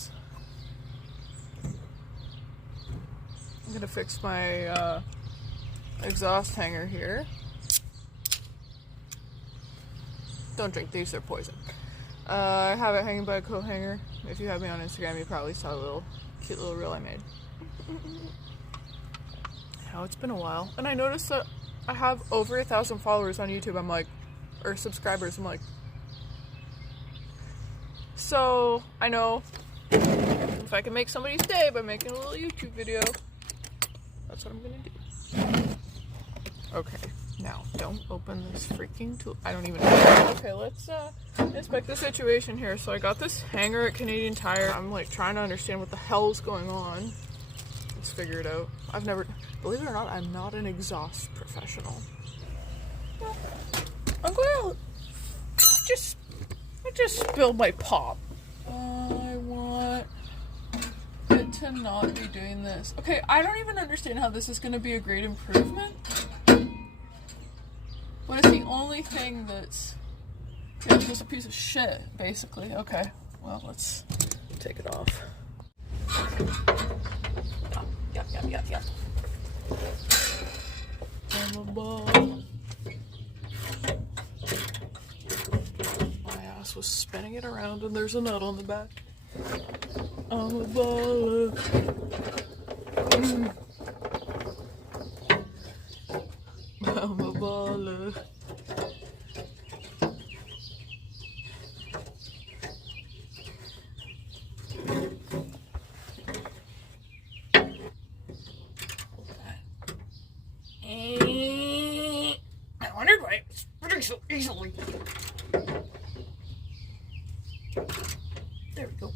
Oops. I'm gonna fix my exhaust hanger here. Don't drink these, they're poison. I have it hanging by a coat hanger. If you have me on Instagram, you probably saw a cute little reel I made. Now it's been a while, and I noticed that I have over 1,000 followers on YouTube. I'm like, or subscribers. I'm like, so I know if I can make somebody's day by making a little YouTube video, that's what I'm gonna do. Okay. Now, don't open this freaking tool. I don't even know. Okay, let's inspect the situation here. So I got this hanger at Canadian Tire. I'm like trying to understand what the hell's going on. Let's figure it out. I've never, believe it or not, I'm not an exhaust professional. I'm going to, I just spilled my pop. I want it to not be doing this. Okay, I don't even understand how this is going to be a great improvement. But it's the only thing that's, yeah, it's just a piece of shit, basically. Okay, well, let's take it off. Oh, yep. I'm a ball. My ass was spinning it around and there's a nut on the back. I'm a baller. I'm a baller. I wondered why it's spinning so easily. There we go.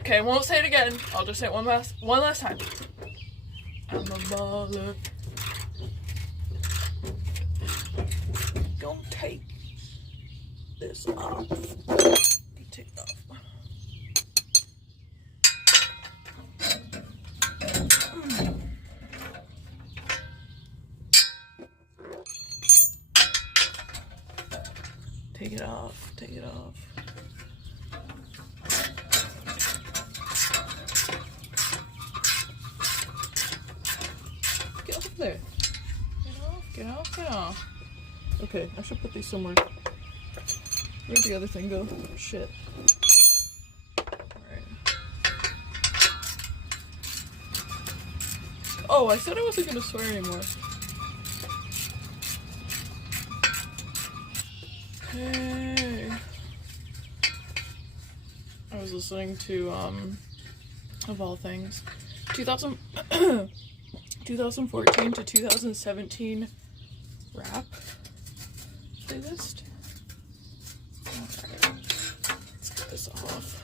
Okay, I won't say it again. I'll just say it one last time. I'm a baller. Don't take this off. Take it off. Take it off. Take it off. Get off there. Get off, get off, get off. Okay, I should put these somewhere. Where'd the other thing go? Oh, shit. Alright. Oh, I said I wasn't gonna swear anymore. Hey. I was listening to, of all things, 2014 to 2017 rap playlist. Alright, let's get this off.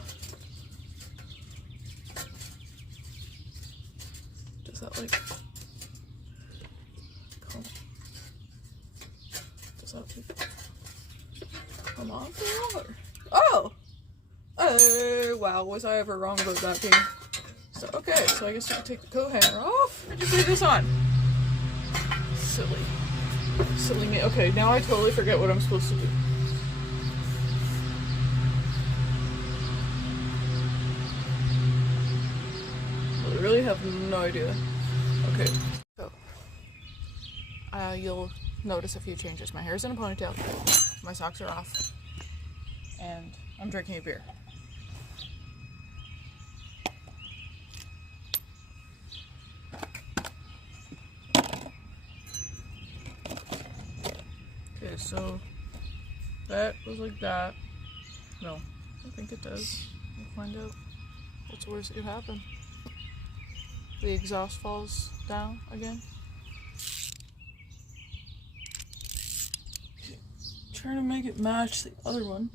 Does that like come? Does that like come off or? Oh! Wow, was I ever wrong about that being? So, okay, so I guess I can take the coat hanger off. Where'd you put this on? Silly. Silly me. Okay, now I totally forget what I'm supposed to do. I really have no idea. Okay. So, you'll notice a few changes. My hair's in a ponytail. My socks are off. And I'm drinking a beer. Okay, so that was like that. No, I think it does. We'll find out what's worse that could happen. The exhaust falls down again. Trying to make it match the other one.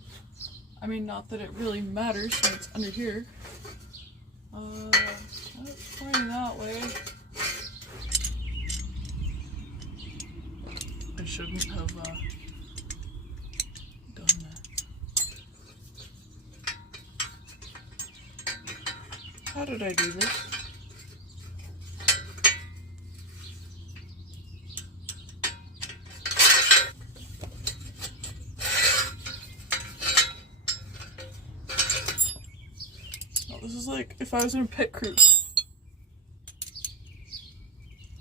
I mean, not that it really matters when it's under here. It's pointing that way. I shouldn't have done that. How did I do this? This is like if I was in a pit crew.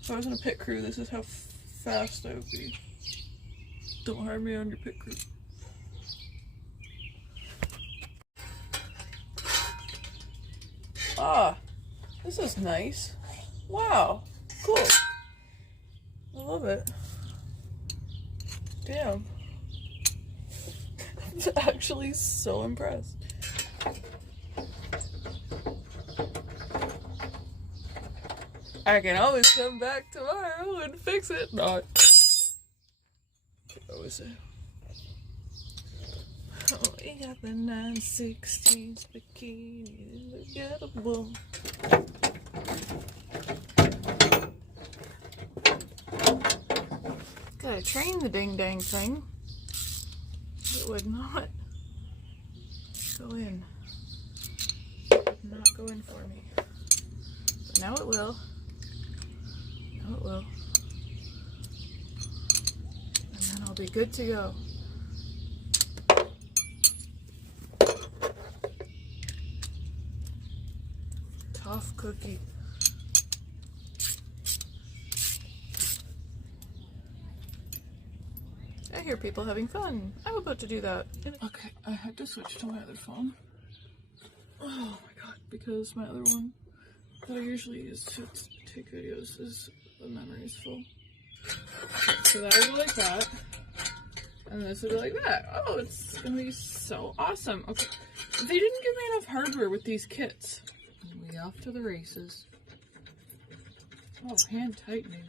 If I was in a pit crew, this is how fast I would be. Don't hire me on your pit crew. Ah, this is nice. Wow, cool. I love it. Damn. I'm actually so impressed. I can always come back tomorrow and fix it. Not. What was it? Oh, we got the 916s bikini. Unforgettable. Gotta train the ding dang thing. It would not go in. Not go in for me. But now it will. Now it will. And then I'll be good to go. Tough cookie. I hear people having fun. I'm about to do that. Okay, I had to switch to my other phone. Oh my god, because my other one that I usually use to take videos is the memory is full. So that would go like that. And this would go like that. Oh, it's gonna be so awesome. Okay, they didn't give me enough hardware with these kits. We off to the races. Oh, hand tightening.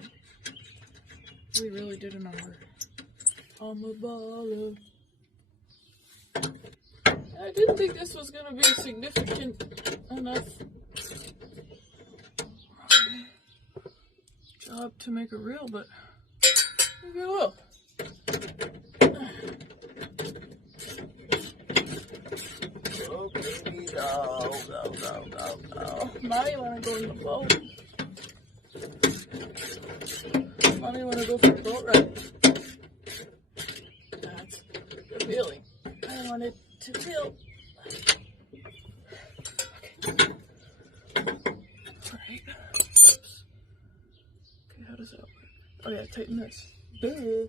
We really did a number. I'm a baller. I didn't think this was gonna be significant enough job to make a reel, but maybe I will. Oh baby, go. Mommy wanna go in the boat. Mommy wanna go for a boat ride. That's the feeling. I wanted to feel. Okay. Alright. Oops. Okay, how does that work? Oh yeah, tighten this. Duh.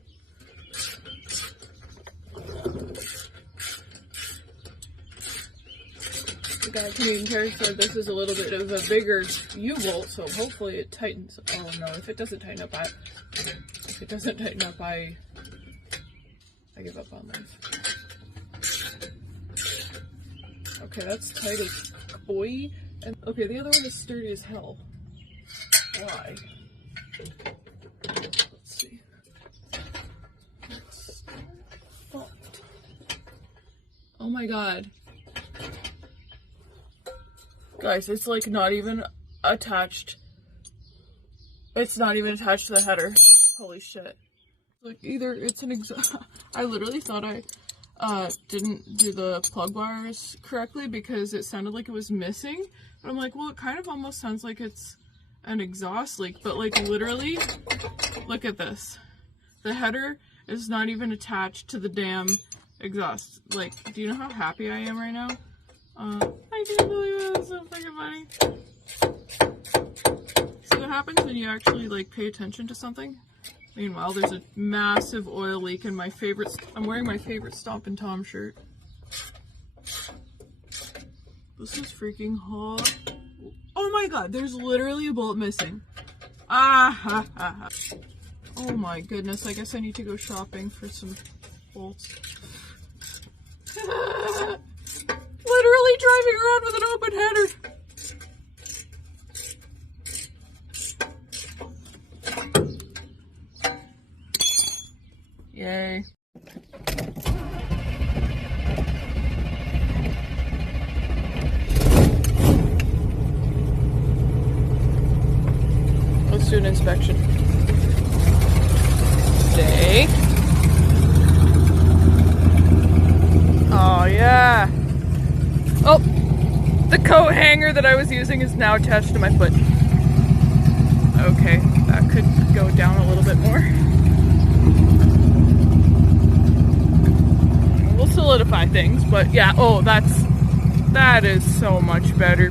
The guy Canadian Carriage said this is a little bit of a bigger U-bolt, so hopefully it tightens. Oh no, if it doesn't tighten up, I give up on this. Okay, that's tight as boy. And okay, the other one is sturdy as hell. Why? Let's see. Oh my god. Guys, it's like not even attached. It's not even attached to the header. Holy shit. Like either it's an I literally thought I didn't do the plug wires correctly because it sounded like it was missing. But I'm like, well, it kind of almost sounds like it's an exhaust leak, but like literally, look at this. The header is not even attached to the damn exhaust. Like, do you know how happy I am right now? I can't believe it. That's so fucking funny. See what happens when you actually like pay attention to something? Meanwhile, there's a massive oil leak in my favorite. I'm wearing my favorite Stompin' Tom shirt. This is freaking hot. Oh my god, there's literally a bolt missing. Ah ha ha ha. Oh my goodness, I guess I need to go shopping for some bolts. Literally driving around with an open header. Yay. Let's do an inspection. Day. Oh yeah. Oh, the coat hanger that I was using is now attached to my foot. Okay, that could go down a little bit more. We'll solidify things, but yeah, oh, that is so much better.